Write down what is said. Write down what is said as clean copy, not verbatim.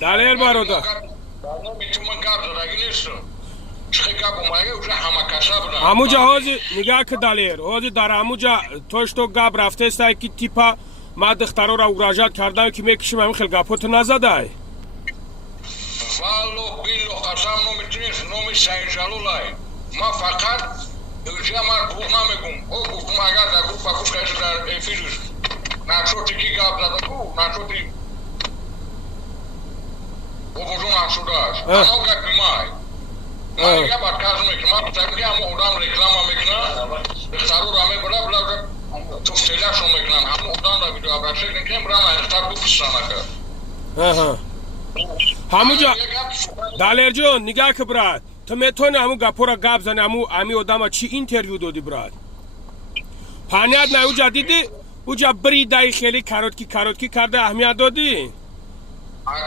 دلیر بارودا هموجا هازی نگاه که دلیر هازی در هموجا توش تو گاب رفته است که تیپا ما دخترها را اخراجات کردم که میکشیم همین خیلی گپوت نزده والله بالله قسم نمیتونیست نمی سینجالولای ما فقط جمع بوغنا میگم او گفتم اگر در گروه پاکوش کهش در ایفیروز نشوتی کی گاب دادم او نشوتی او بوزون نشوده است اما گفت مای ما اگه باید کاز میکنم ما بتایم که همه اودان رکلام میکنم دخترو را میبرد بلا تو فتیلش رو میکنم همه اودان را ویدیو ابرشک نکنم برام اختار بکشتانه کرد هموجا دلیر جون نگاه که براد تو میتونی همو گپورا گپ زنی همو امی آدم چی اینترویو دادی براد پانیاد نه اوجا دیدی اوجا بری دای خیلی کاروتکی کرده اهمیت دادی